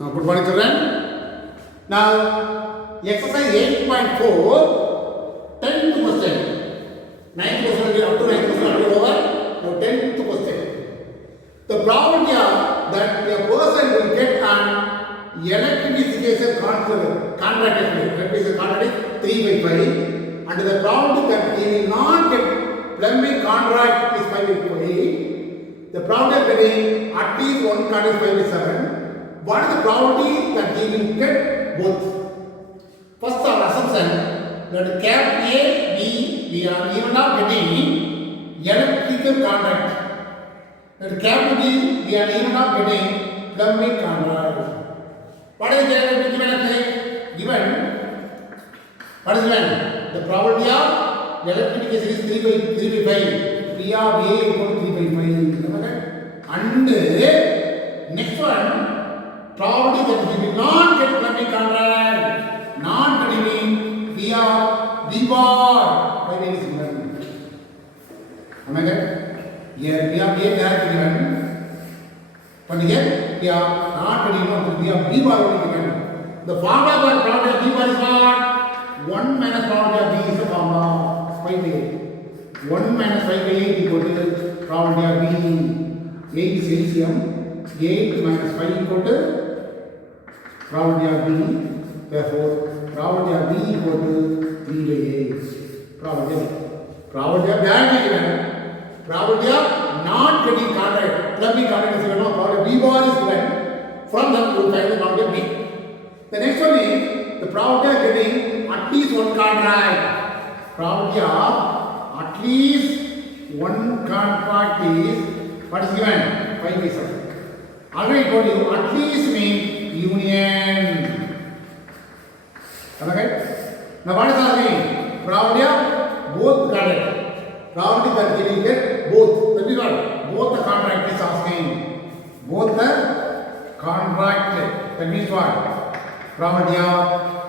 Good morning, children. Now, exercise 8.4, 10th question. 9th question will be up to 9th question will be over. Now, 10th question. The probability that a person will get an electrification contract is 3 by 5, and the probability that he will not get plumbing contract is 5 by 8. The probability of getting at least one contract is 5 by 7. What is the probability that he will get both? First, our assumption that cap A, B, we are even not getting electrical contract. That cap B, we are even not getting plumbing contract. What is the given? What is given? The probability of electrification is 3 by 5. P of A equal to 3 by 5. And next one, probability that he will not get plumbing contract, not getting V of B bar by any given. Am I correct? Here V of A direct given, but here we are not getting V of B bar only given. The formula for probability of B bar is what? 1 minus probability of B is the formula 5 by 8. 1 minus 5 by 8 equal to probability of B. 8 is LCM. 8 minus 5 equal to probability of B. Therefore, probability of B equal to 3 by 8. Probability of direct given. Probability of not getting contract, plumbing contract is given. Probability of B bar is given. From that, you will find the probability of B. The next one is the probability of getting at least one contract. Probability of at least one contract is what is given? 5 by 7. Already told you, at least means union. Okay? Now what is the thing? Probability of both contract. Probability that he will get both. That is what? Both the contract is asking. Both the contract. That means what? Probability of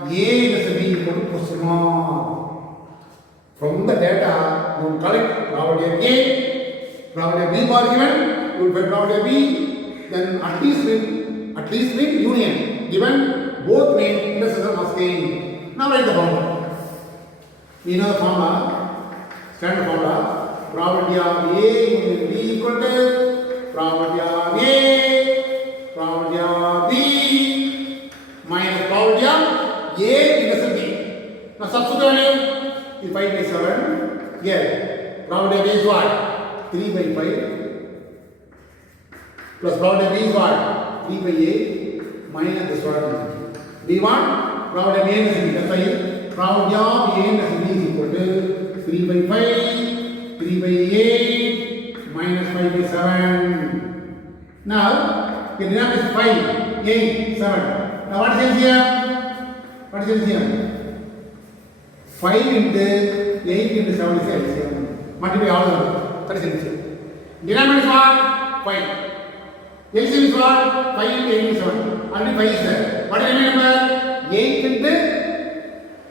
A is B equal to question mark. From the data, you will collect probability of A, probability of B bar given, you will find probability of B, then at least mean union. Given both mean intersection asking. Now write the formula. We know the formula, standard formula, probability of A union B equal to probability of A, probability of B minus probability of A intersection B. Now substitute value is 5 by 7. Here, probability of A is what? 3 by 5. Plus probability of B is what? 3 by 8 minus this one. B1, probability of A is B. That's why probability of A is B is equal to 3 by 5, 3 by 8 minus 5 by 7. Now, the denominator is 5, 8, 7. Now what is LCM? What is LCM? 5 into 8 into 7 is LCM. Multiply all of them. That is LCM. Denominator is what? 5. LCM is what? 5 into 8 into 7. Only 5 is there. What is the number? 8 into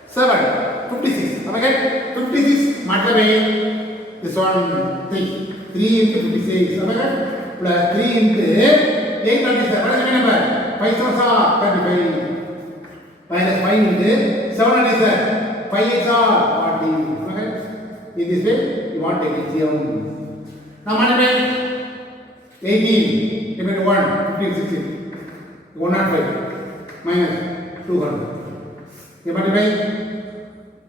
7. 56. Am I right? 56 multiply this one 3. 3 into 56. Am I right? Plus 3 into 8 multiply. What is the number? 5 7 35. Minus 5 into 7 is there. 5 is 40. Okay? In this way, you want to take LCM. Now multiply 18 divided by 1, 15, 16. 105 minus 200. You multiply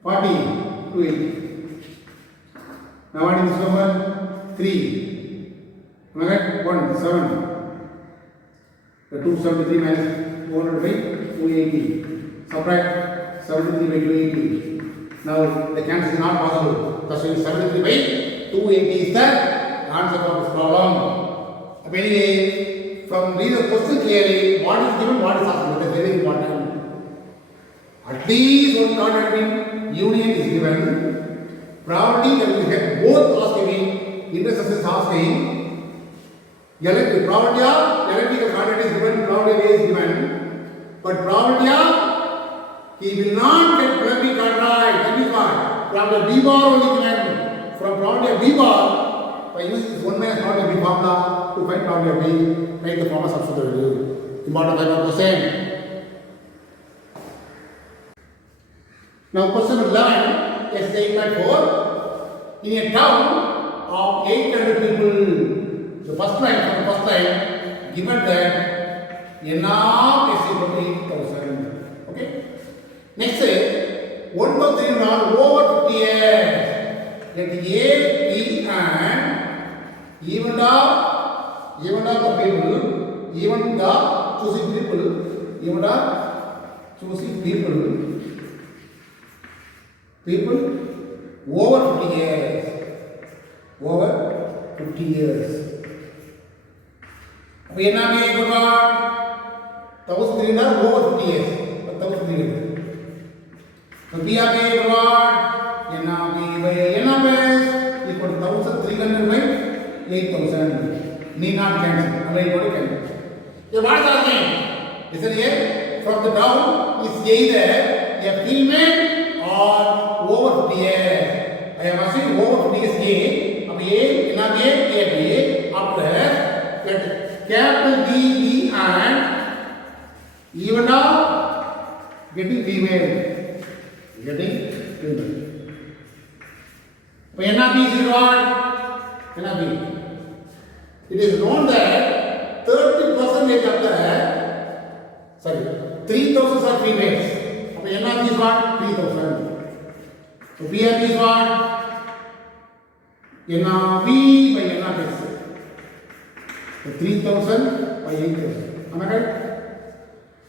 40, 280. Now what is this number? 3. Am I right? 1, 7. The 273 minus 200 by 280. Subtract 73 by 280. Now the cancel is not possible. Thus 73 by 280 is the answer for this problem. Anyway, from read the question clearly, what is given, what is asked. That is very important. At least one contract union is given. Probability that we get both asking, intersection is asking. Probability of electrical contract is given, probability A is given. But probability of he will not get plumbing contract. That is what? Probability of B bar only given. From probability of B bar, by using this 1 minus probability of B formula to find probability of B, make the formula substitute value. In Important 5%. Now question 11, exercise 8.4. In a town of 800 people, the first line, given that n of is equal to 8,000. Okay. Next, 1 to 3 are over 50 years. Let A, B and even the people, even the choosing people over 50 years. Over 50 years. We are now going to 1,300 over 50 years. 1,300. So we are going to NRB by NRS equal to 1,300 by 8,000. Need not cancel. Alright, what you can. So what is our name? Listen here. From the down is either a female or over 50 years. I am assuming over 50 years A. Now A, NRB, AB. After that, capital D, B and even now getting female. So NRB is what? NRB. It is known that 30% of the 3,000 are females. So NRB is what? 3,000. So BRB is what? NRB by NRS. So 3,000 by 8,000. Am I right?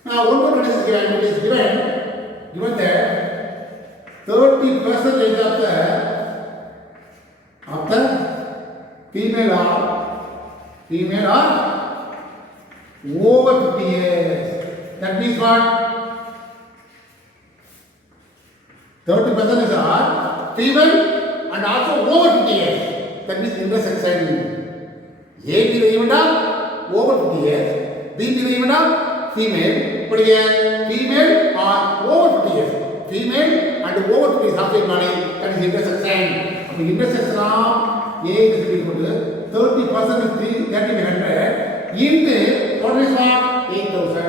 Now, one more is given. It is given that 30% of the female are over 50 years. That means what? 30% is female and also over 50 years. That means intersection. A be the event of over 50 years, B be the event of female, but here female or over 50 years. Female and over 50 years half money, that is intersection. The intersection of A is equal to 30% is 3,100 into what is what? 8,000.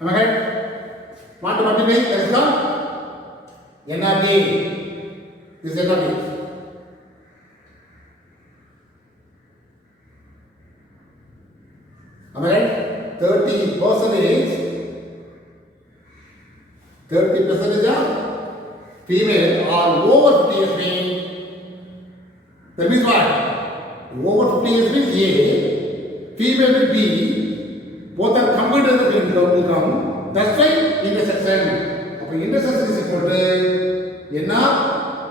Am I right? Want to multiply? That is the NRB. This is NRB. Am I right? 30% is female or over 50 years means. That means what? Over 50 years means A, female will B, both are combined as the will come. That's why intersection. Okay, intersection is equal to N of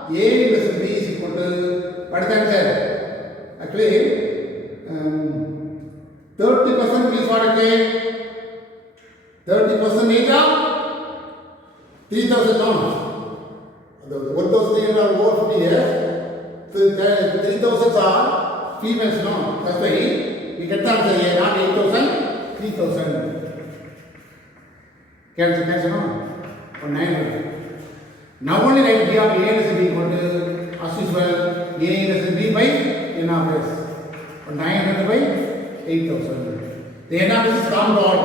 A intersection B is equal to what is the answer? Actually, 30% means what again? 30% is of 3,000 pounds. 1,300 are over 50 years. 3,000 are females now. That's why we get the answer here, not 8,000, 3,000. Cancel no? Or 900. Now only write B of A is equal to, as usual, A is B by N of S. Or 900 by 8,000. The N of S is common dot.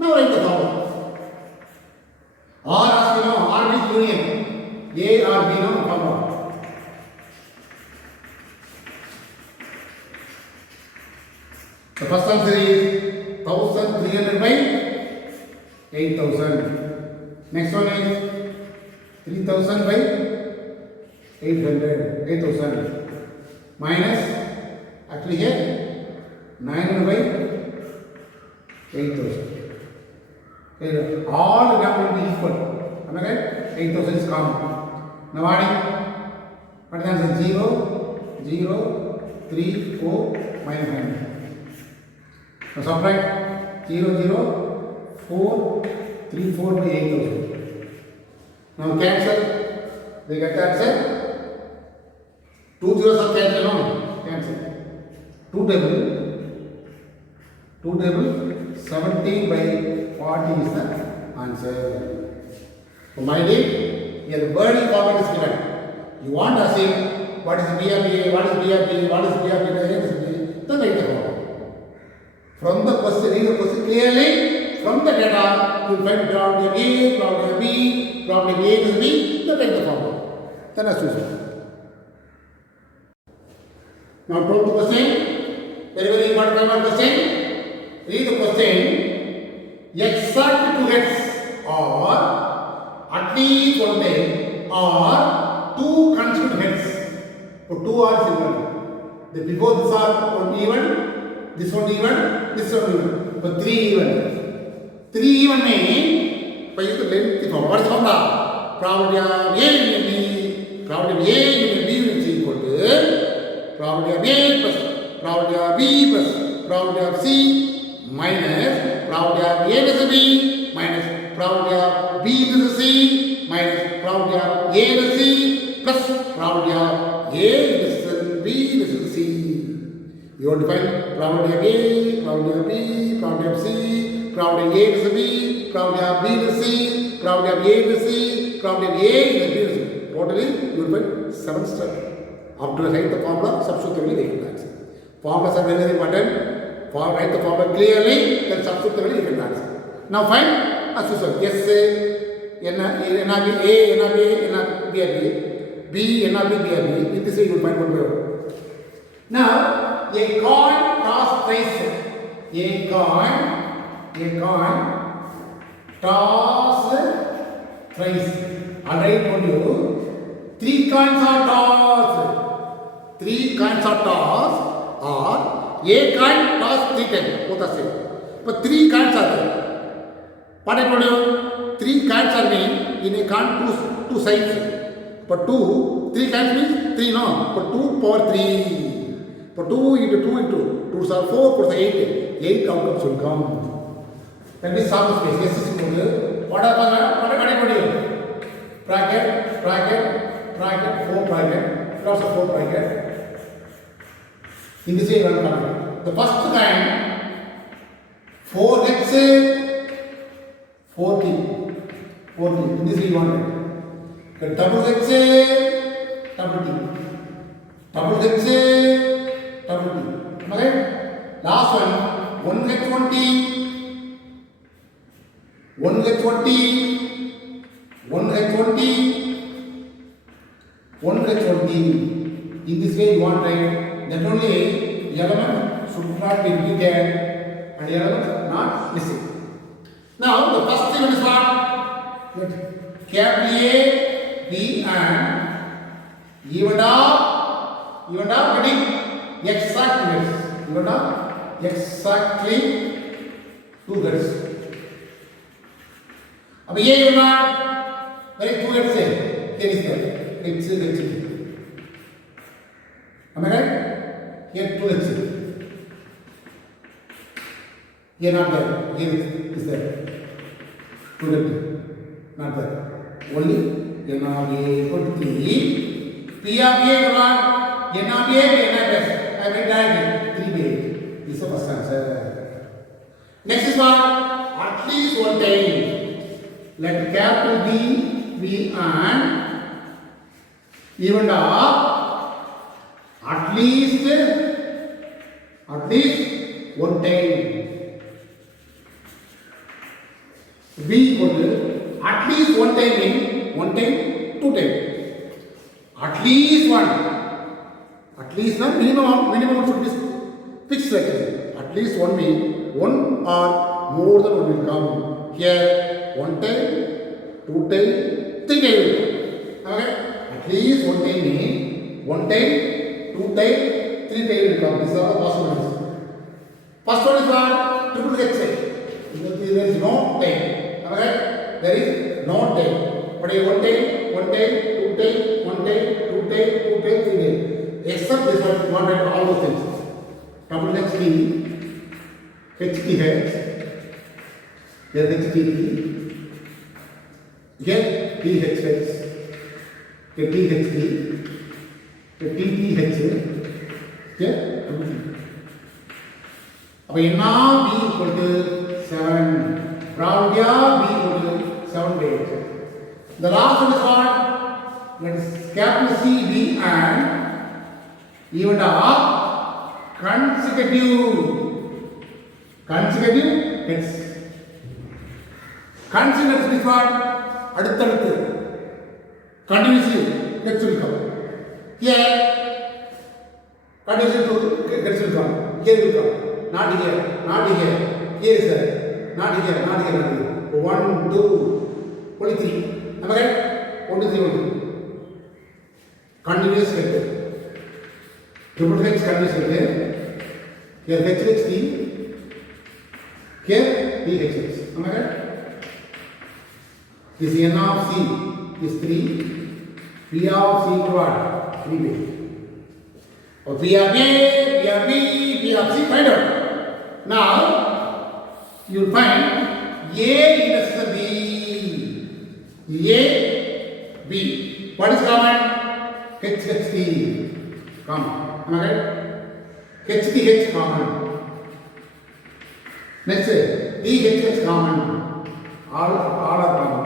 Now write the formula. R as we know, R is union. A or B no common. The first answer is 1,300 by 8,000. Next one is 3,000 by 8,000 minus actually here 900 by 8,000. All the gap will be equal. Am I right? 8,000 is common. Now adding, what is the answer? 0, 0, 3, 4, minus 9. Now subtract 0, 0, 4, 3, 4 by 8,000. Now cancel. They get the answer. 2 zeros are cancel. No? Cancel. 2 table 70 by 40 is the answer. So my dear, here the wording format is given. You want to say what is BRB, what is BRB, what is BRB, then write the format. From the question, read the question clearly. From the data, you will find probability A, probability B, probability A is B, then write the formula. Then as usual. Now 12th question, very important question. Read the question. Exact two heads or at least one tail or two consecutive heads. So two are similar. The before this are one even, this one even, this one even. So three even. Three even means by the length form. What is the formula? Probability of A union B, probability of A union B is equal to probability of A plus probability of B plus probability of C minus probability of A plus B minus probability of B plus C minus probability of A plus C plus probability of A plus B plus C. You want to find probability of A, probability of B, probability of C, probability of A plus B, probability of B plus C, probability of A plus C, probability of A plus B plus C. Totally, you will find 7 steps. After write the formula, substitutively they can answer. Formulas are very important. Write the formula clearly, then substitutively you can answer. Now find as usual. Yes, NRB, A, NRB, NRB, B, NRB, BRB. In this way you will find one by one. Now, a coin toss thrice. A coin toss thrice. Already told you, 3 coins are tossed. 3 coins are tossed or a coin toss 3 times. Both are same. But 3 coins are there. What I told you? 3 coins are mean in a coin two sides. But 3 coins means 3 no. But 2 power 3. But 2 into 2 into 2s are 4, 4 are 8. 8 outcomes will come. That means solve the space. Yes, is equal to what I told you? Bracket, 4 bracket, cross of 4 bracket. In this way, one coming. The first kind, 4 heads, 4 key. In this way, you want it. The double heads, double key. Double heads, double key. Okay? Last one, 1 head 20. 1 head 20. 1 head 20. 1 head 20. In this way, you want right? That only element should not be repeated and elements not missing. Now, the first element is what? Capital A, B, and even up getting exact heads. Even up exactly 2 heads. अब ये होना very 2 heads है. Here is there. It's am I right? Here 2 heads. Here not there. Here is there. 2 heads. Not there. Only N of A equal to 3. P of A is what? N of A, N of S. I will write 3 by 8. This is the first answer. Next is what? At least one time. Let capital B be and even up at least one time. B equal to at least one time means 1 time, 2 time. At least one. At least one minimum should be fixed actually. At least one means 1 or more than 1 will come. Here 1 time, 2 time, 3 time will come. Okay? At least 1 time means 1 time, 2 time, 3 time will come. These are the possibilities. First one is what? Triple X. There is no time. Okay? There is no time. But 1 time, 2 time, 1 time, 2 time, 2 time, 3 time. Except this one, you want all those things. Double X key, H key heads, here H key, here T H heads, here T H key, here T T H, here double key. अब N of B equal to 7. Probability of B equal to 7 by 8. The last one is what? Let us capital C, B and even up consecutive consecutive heads. Consecutive is what? அடுத்தடுத்து. Continuously heads will come. Here, continuously heads will come. Here will come. Not here, not here. Here is there. Not here, not here, not here. 1, 2, only 3. Am I right? 1, 2, 3, 1, 2. Continuous head. Triple heads continuous head. Here H H T. Here T H H. Am I right? This N of C is 3. P of C is what? 3 way. Or P of A, P of B, P of C. Find out. Now you will find A intersection B. A, B. What is common? H H T. Common. Am I right? H T H common. Next, D H H common. All are common.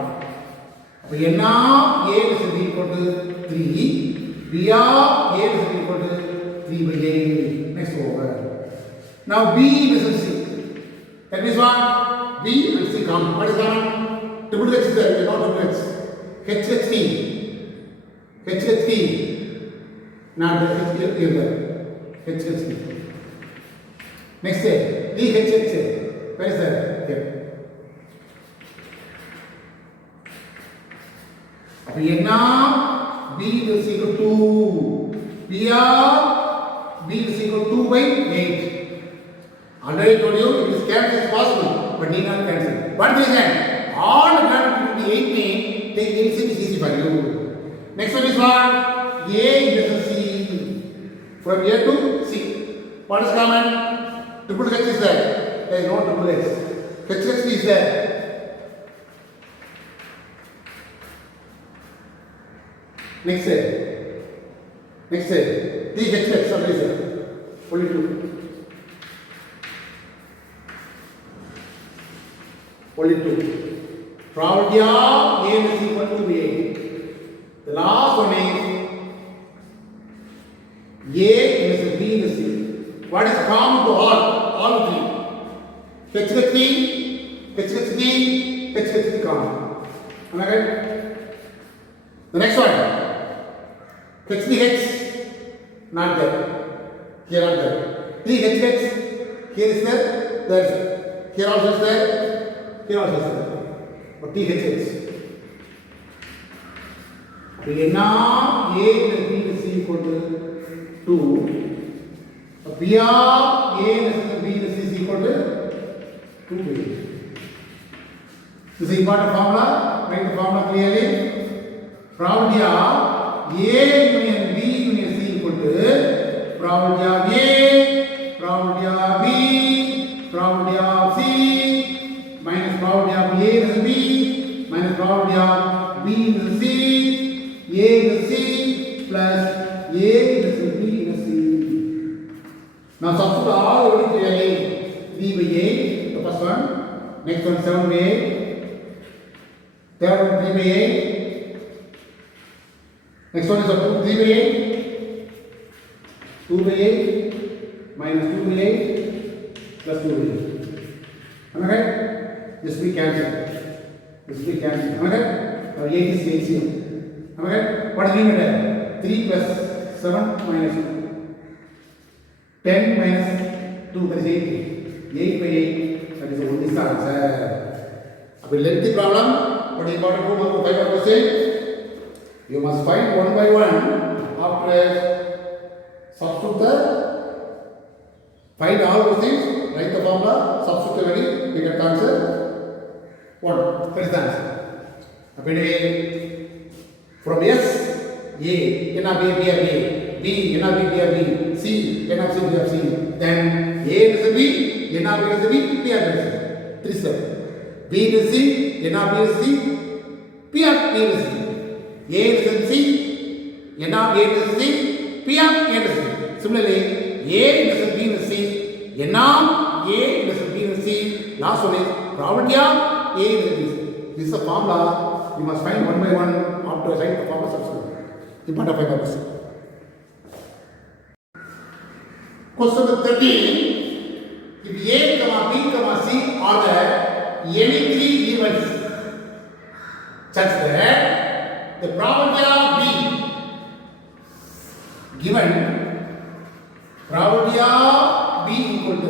So N of A is equal to 3. B of A is equal to 3 by A. Next over. Now B is C. That means what? B and C common. What is common? Triple H is there. Not triple H. H H T. H H T. Not the H here. H H T. Next, D H H. Where is that? Here. N of B is equal to 2. P of B is equal to 2 by 8. Already told you it is cancel is possible, but need not cancel. What is that? All the grammar to 8 mean take LCM is easy for you. Next one is what? A is C. From A to C. What is common? Triple H is there. There is no triple H. H is there. Next day. D H H somebody is there. Only 2. Only 2. Probability of A is equal to A. The last one is A is B is C. What is common to all 3? H common. Am I right? The next one. HDH not there. Here not there. DHH here is there. There is there. Here also is there. Here also is there. But DHH. So N of A and B is equal to 2. P of A and B is equal to 2. This is important formula. Write the formula clearly. Probability of A union B union C equal to probability of A, probability of B, probability of C minus probability of A is B minus probability of B is C, A is C plus A is B is C. Now substitute all over clearly. 3 by 8, the first one. Next one 7 by 8. Third one 3 by 8. Next one is 3 by 8. 2 by 8 minus 2 by 8 plus 2 by 8. Am I right? This will be cancelled. This will be cancelled. Am I right? Now 8 is LCM. Am I right? What is the limit there? 3 plus 7 minus 2. 10 minus 2, that is 8. 8 by 8, that is only the answer. A lengthy problem, but important to know 5 question. You must find one by one after substitute the find all those things, write the formula, substitute ready, we get the answer. What? That is the answer. From S, A, N of A, B of A, B, N of B, B of B, C, N of C, B of C, then A is a B, N of B is a B, B of B is a B. 3 steps. B is C, N of B is C, P of B is C. A is C, N of A is C, P of A is C. Similarly, A is B is C, N of A is B is C. Last one is probability of A is B. This is a formula. You must find one by one after write the formula substitute. Important 5 question. Question 13. if A, B, C are the any three events such that the probability of B given probability of B equal to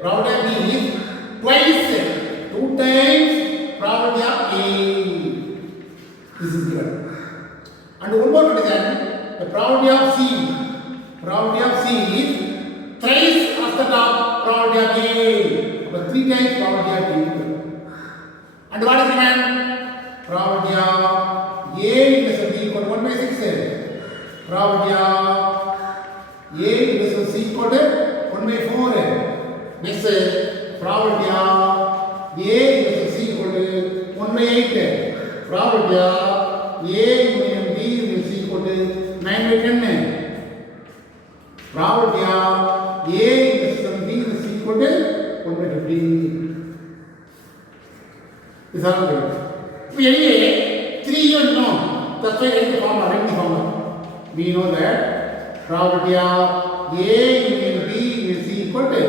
probability of B is twice, 2 times probability of A. This is given. And one more condition, the probability of C is thrice as the top probability of A, but 3 times probability of B. And what is given? Probability of A inverse B equal to 1 by 6. Probability of A inverse C equal to 1 by 4. Next, probability of A inverse C equal to 1 by 8. Probability of A union B inverse C equal to 9 by 10. Probability of A inverse B inverse equal to 1 by 15. This is all good. Anyway, 3 you know. That's why I write the formula. We know that probability of A union B is equal to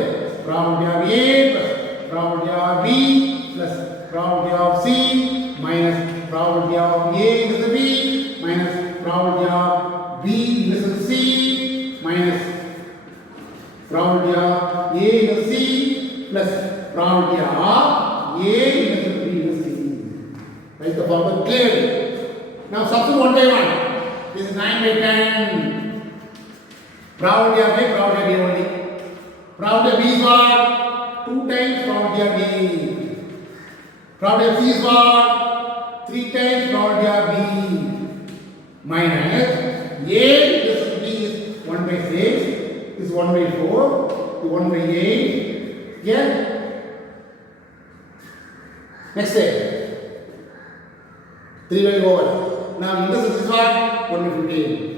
probability of A plus probability of B plus probability of C minus probability of A inverse B minus probability of B inverse C minus probability of A inverse C plus probability of A inverse B inverse C. Write the formula clearly. Now substitute 1 by 1. This is 9 by 10. Probability of A, probability of B only. Probability of B is what? 2 times probability of B. Probability of C is what? 3 times probability of B. Minus A plus B is 1 by 6. This is 1 by 4. To 1 by 8. Here. Next step. 3 by over. Now inverse is what? 1 by 15.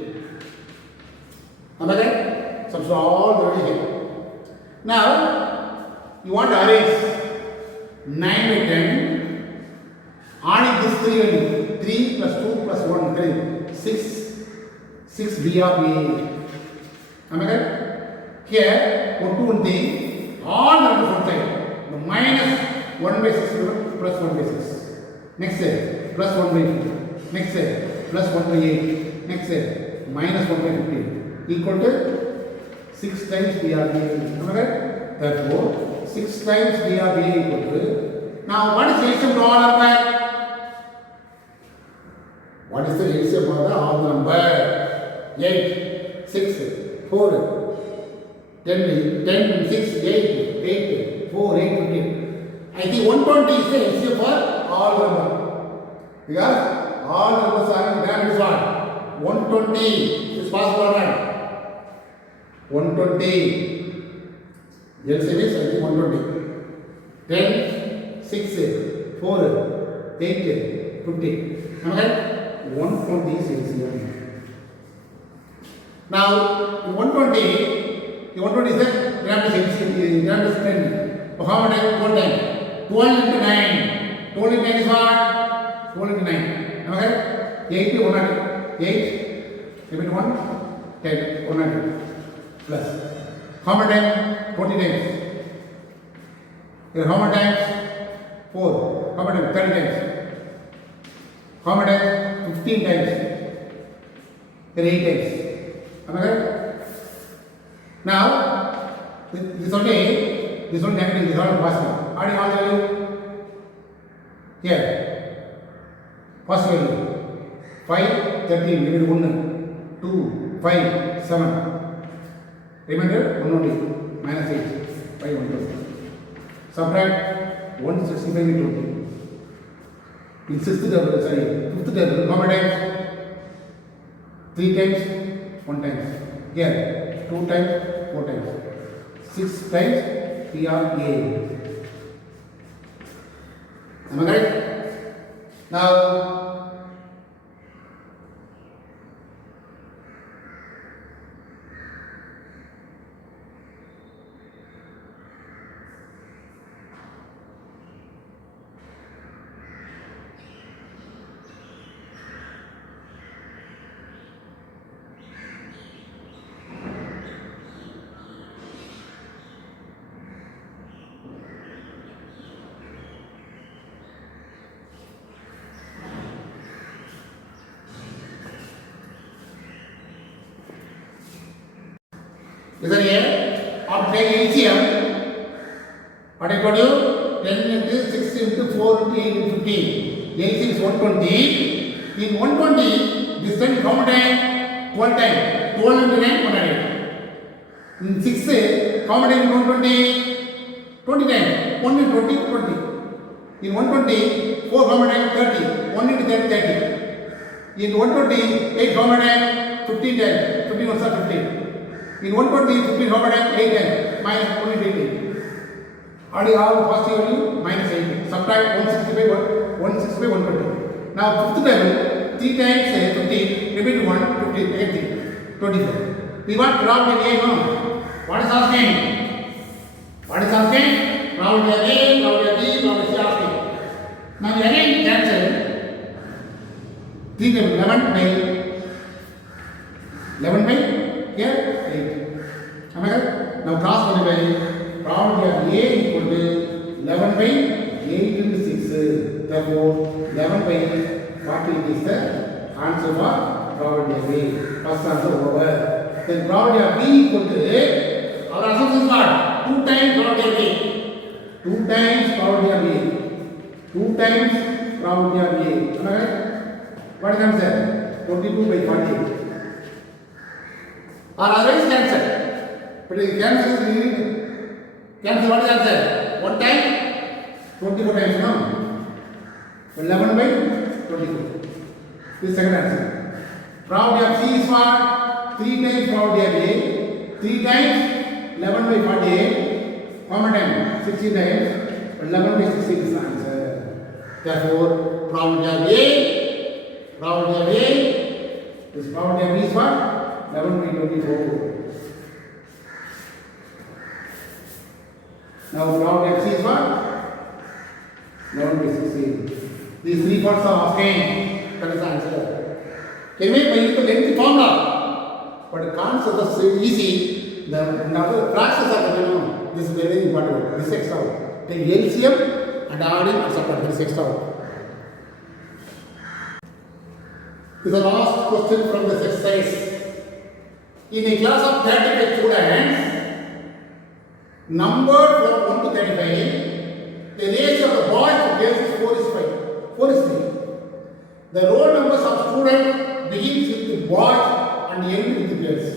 Am I right? Substitute all the way here. Now you want to arrange 9 by 10. Adding this 3 value. 3 plus 2 plus 1. 3. 6 B of A. Am I right? Here, one thing. All numbers one side. The minus 1 by 6 plus 1 by 6. Next step, plus 1 by 2. Next step, plus 1 by 8. Next step, minus 1 by 15. Equal to 6 times B of A. Am I right? Therefore, 6 times B of A equal to. Now, what is the LCM of all number? What is the LCM of all number? 8, 6, 4, 10, 6, 8, 4, 8, 15. I think 120 is the LCM for all numbers. Because all numbers are in gram is what? 120 is possible or not? 120. LCM is I think 120. 10, 6, 4, 8, 15. Am I right? 120 is LCM. Now, in 120, the 120 is the gram is 10. So how many times? 1 time. 12 into 9. 12 into 9 is what? 12 into 9. Am I right? 8 to 100. 8. Give it 1. 10. 100. Plus. How many times? 20 times. Here, how many times? 4. How many times? 30 times. How many times? 15 times. Here, 8 times. Am I right? Now, this one negative, this one positive. Adding all the value here. First value 5, 13, remainder 1, 2, 5, 7. Remainder 1 only, minus 8, 5, 1. Subtract 165 into 20. In 6th table, sorry, 5th table, how many times? 3 times. 1 times. Here, 2 times, 4 times. 6 times P of A. Am I right? Now, Is that here? Or take LCM. What I told you? 10 into 6 into 4 into 8 into 15. LCM is 120. In 120, this time how many times? 12 times. 12 into 9, 100. In 6, how many times 120? 20 times. 1 into 20, 20. In 120, 4 how many times? 30. 1 into 30, 30. In 120, 8 how many times? 15 times. 15 was 15. In 120, 15 how many times? 8 times. Minus 1 into 80. Already all positive value, minus 80. Subtract 165, 165, 120. Now, fifth level, 3 times 15, repeat 1, 15, again 3, 24. We want probability A, no? What is asking? What is asking? Probability A, probability B, probability C asking. Now, we again cancel 3 times 11 by 11 by here 8. Am I correct? Now, cross multiply. Probability of A equal to 11 by 8 into 6. Therefore, 11 by 40 is the answer for probability of A. First answer over. Then probability of B equal to, our assumption is what? 2 times probability of A. 2 times probability of A. 2 times probability of A. Am I right? What is the answer? 22 by 40. Or otherwise cancel. But if cancel is cancel, what is the answer? 1 time? 24 times, no? 11 by 24. This is second answer. Probability of C is what? 3 times probability of A. 3 times 11 by 48. How many times? 16 times. 11 by 16 is the answer. Therefore, probability of A, probability of A, this probability of B is what? 11 by 24. Now, probability of C is what? 11 by 16. These 3 parts are asking. That is the answer. Can we make the lengthy formula? But the concept is so easy. Now the process of the this is very important. This is extra. Take LCM and add in and subtract. This is extra. This is the last question from this exercise. In a class of 35 students, numbered from 1 to 35, the ratio of the boys to girls is 4 is 5. 4 is 3. The roll numbers of students begins with the boys and end with the girls.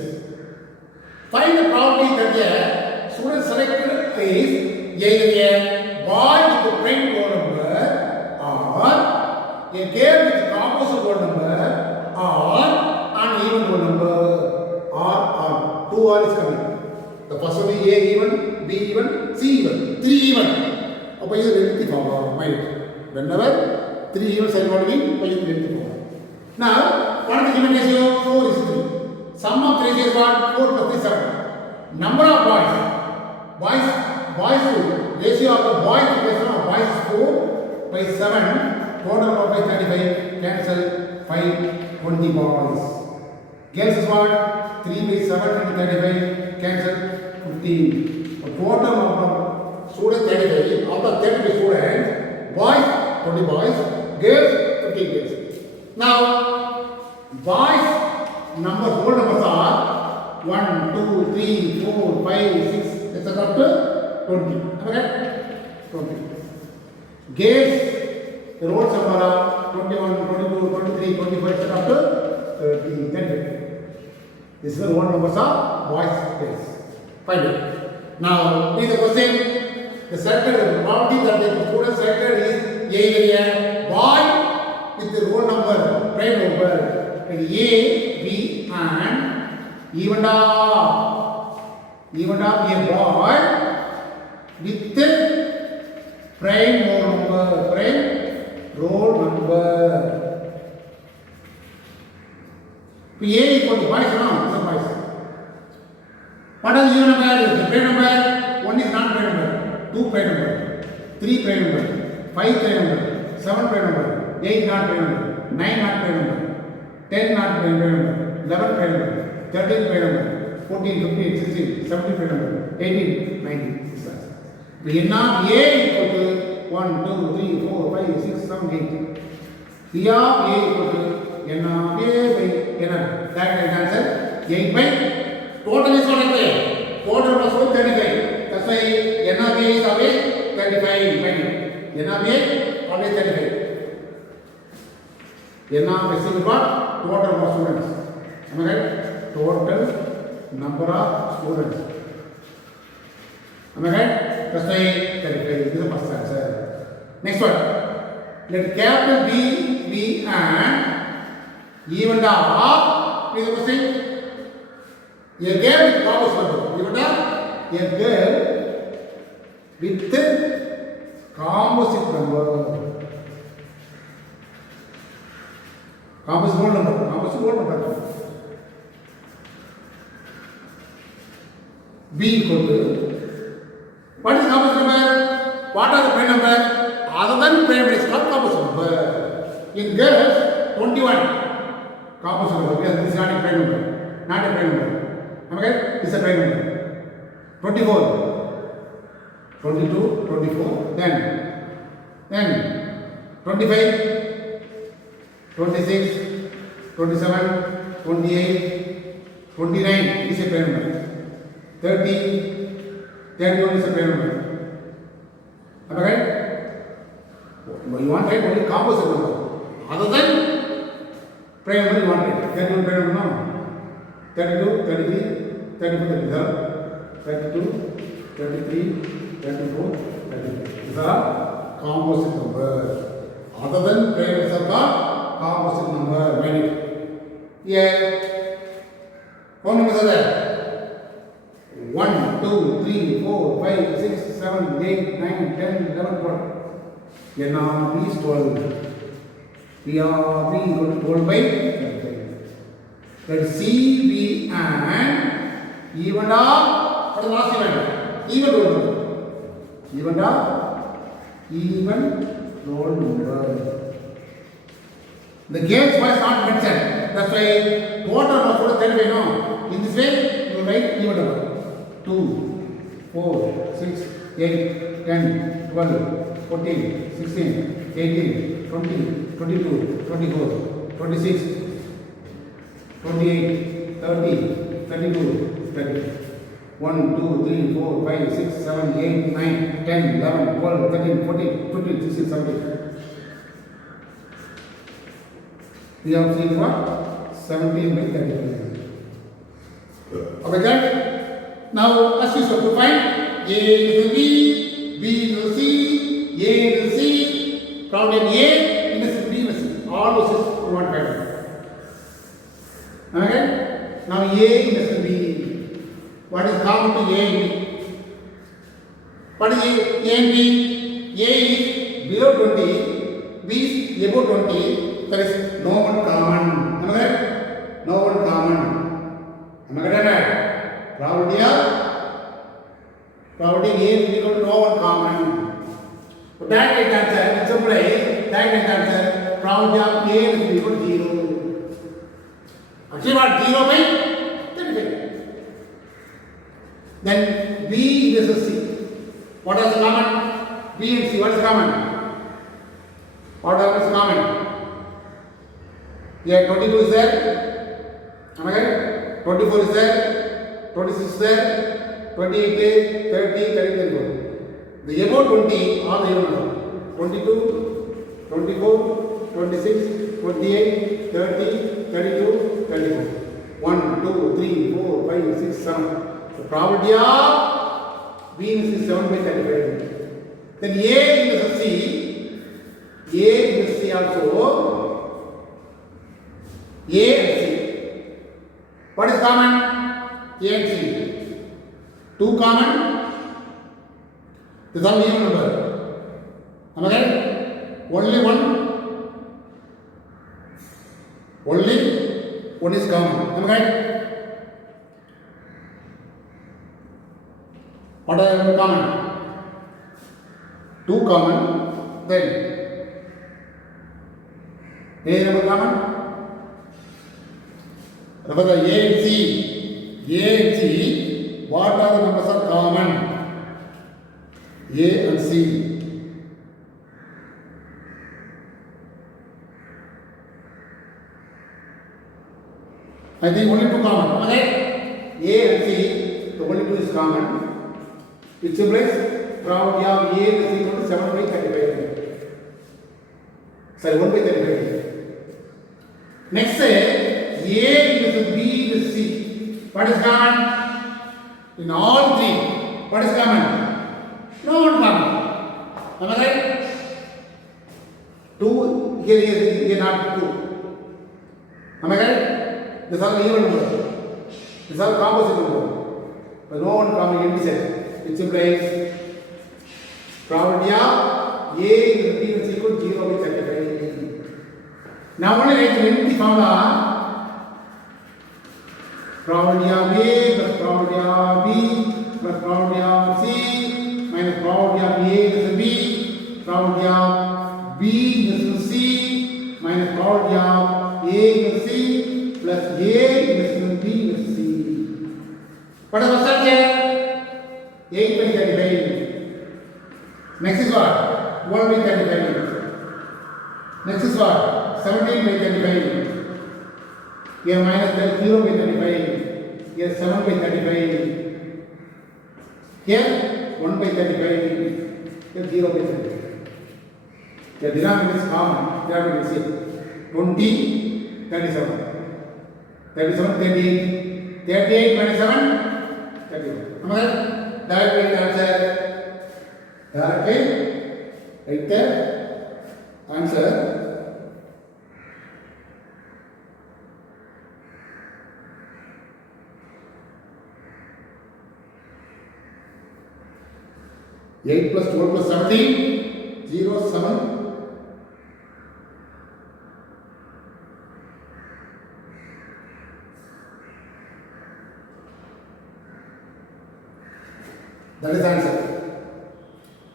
Find the probability that the student selected is either a boy with the prime roll number or a girl with the composite roll number or an even roll number or 2 R is coming. The first one is A even, B even, C even, 3 even. Now, this is lengthy formula. Mind. Whenever 3 evens are involved in, this is lengthy formula. Now, what is the given ratio? 4 is 3. Sum of the ratio is what? 4 plus 3 is 7. Number of boys to ratio of the boys to ratio of boys is 4 by 7. Total number by 35. Cancel 5, 20 boys. Girls is what? 3 by 7 into 35. Cancel 15. The total number of students 35. Out of 35 students, boys 20 boys, girls 15 girls. Now, boys numbers, whole numbers are 1, 2, 3, 4, 5, 6, etc. up to 20. Okay? 20. Girls, the roll number are 21, 22, 23, 24, etc. up to 30, 30. This is the roll numbers of boys, girls. Find it. Now, here's the question. The selected probability that the student selected is either a boy with the roll number, prime number, and A, B, and even of a boy with the prime roll number. A equal to boys, no, it's a boys. What are the even number? The prime number, 1 is not prime number, 2 prime number, 3 prime number, 5 prime number, 7 prime number, 8 not prime number, 9 not prime number, 10 not prime number, 11 prime number, 13 prime number, 14, 15, 16, 17 prime number, 18, 19. The n of A equal to 1, 2, 3, 4, 5, 6, 7, 8. P of A equal to n of A by n of. That is answer 8 by total is what I say. total was 35. That's why n of a is always 35. N of a always 35. N of s is what? Total number of students. Am I right? Total number of students. Am I right? That's why 35. This is the first answer. Next one. Let capital B be an even of. Read the question. A girl with composite number. Even of a girl with composite number. Composite whole number. Composite whole number. B equal to. What is composite number? What are the prime number? Other than prime is called composite number. In girls, 21 composite number. Because this is not a prime number. Not a prime number. Okay? This is a prime number. 24, 22, 24. Then 25, 26, 27, 28, 29 is a prime number. 30, 31 is a prime number. Am I right? You want to write only composite number. Other than prime number, you want to write 31 prime number now. 32, 33, 34, 32, 33, 34, 35. These are composite numbers. Other than prime numbers are called composite number. Write it. Here, how many numbers are there? 1, 2, 3, 4, 5, 6, 7, 8, 9, 10, 11, 12. N of B is 12. P of B equal to 12 by 35. Let C be an even of, what is the last event? Even roll number. Even of even roll number. The gates was not mentioned. That's why total was 35. No. In this way, you will write even number. 2, 4, 6, 8, 10, 12, 14, 16, 18, 20, 22, 24, 26, 28, 30, 32, 30. 1, 2, 3, 4, 5, 6, 7, 8, 9, 10, 11, 12, 13, 14, 15, 16, 17. We have seen what? 17 by 35. Okay, now let's use to find A into B, B into C, A into C, problem A into B into C. All those is we want to find. Okay? Now A into B. What is common to A and B? What is A and B? A is below 20, B is above 20. There is no one common. Am I right? No one common. Am I right? Probability A is equal to no one common. So direct answer, it's simple. Direct answer, probability of A is equal to 0. Actually, what? 0 by 35. Then B is C. What is common? B and C. What is common? What is common? Yeah, 22 is there. Am I right? 24 is there. 26 is there. 28, 30, 34. The above 20 are the even number. 22, 24, 26, 28, 30, 32, 34. 1, 2, 3, 4, 5, 6, 7. The probability of B is 7 by 35. Then A is C. A is C also. A and C. What is common? A and C. 2 common. This is an even number. Am I right? Only one is common. Am I right? What are common? 2 common. Then any number common? Remember the A and C. A and C. What are the numbers are common? A and C. I think only 2 common. Okay? A and C. the only 2 is common, which implies probability of A is equal to 7 by 35. Sorry, 1 by 35. Next say A is B is C. What is common? In all 3, what is common? No one common. Am I right? 2 here is not 2. Am I right? This is all even number. This is all composite number. But no one common indices, which implies probability of A is B is equal to 0 by 35. Now only write the empty formula. Probability of A plus probability of B plus probability of C minus probability of A is B, probability of B is C minus probability of A is C plus A is B is C. What is the first here? 8 by 35. Next is what? 1 by 35. Next is what? 17 by 35. Here minus 0 by 35. Here 7 by 35. Here 1 by 35. Here 0 by 35. The denominator is common. Denominator is 20, 37. 37, 38. 38 minus 7, 31. Okay? Directly answer. Directly. Right there. Answer. Eight plus 12 plus 17, 0, 7. That is the answer.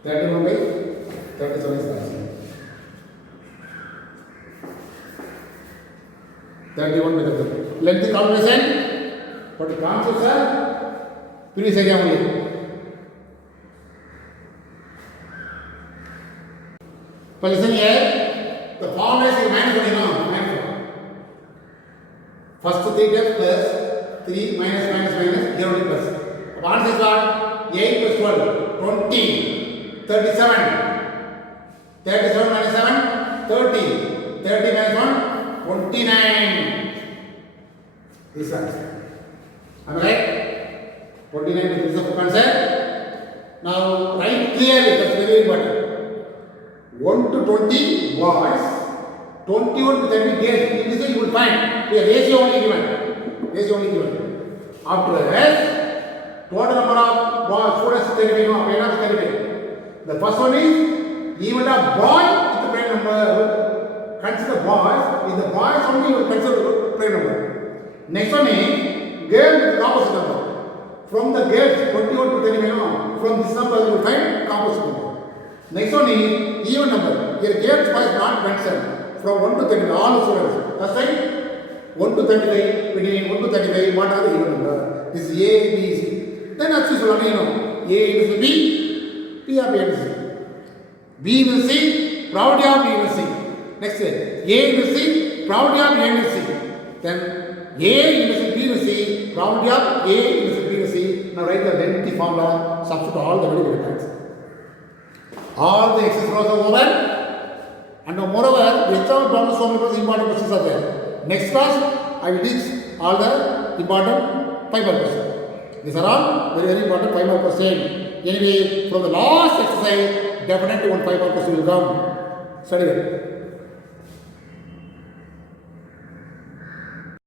31 by 37 is the answer. 31 by 37. Let the calculation. But the answers are previous area only. But listen here, the formula is minus 1, minus 1. First 3 times plus 3 minus minus minus 0 plus. The answer is what? 8 plus 12, 20, 37. 37 minus 7, 30. 30 minus 1, 29. This is answer. Am I right? 29 is the answer. Now write clearly, that's very important. 1 to 20 boys, 21 to 30 girls. In this way you will find the ratio only given. Ratio only given. Afterwards, total number of boys, students 35, pair of 35. The first one is even a boy with the pair number. Consider boys. If the boys only you will consider pair number. Next one is girl with composite number. From the girls 21 to 35, from this number you will find composite number. Next one is even number. Here girls boys not mentioned. From 1 to 30, all the students. That's right. 1 to 35, between 1 to 35, what are the even number? This is A, B, C. Then as usual, A is B, P of A is C. B is C, probability of B is C. Next, A is C, probability of A is C. Then A is B is C, probability of A is B is C. Now write the lengthy formula, substitute all the value records. All the exercise are over. And moreover, the external problems, so many important questions are there. Next class, I will teach all the important 5 more questions. These are all very, very important 5 more questions. Anyway, from the last exercise, definitely one 5 more question will come. Study it.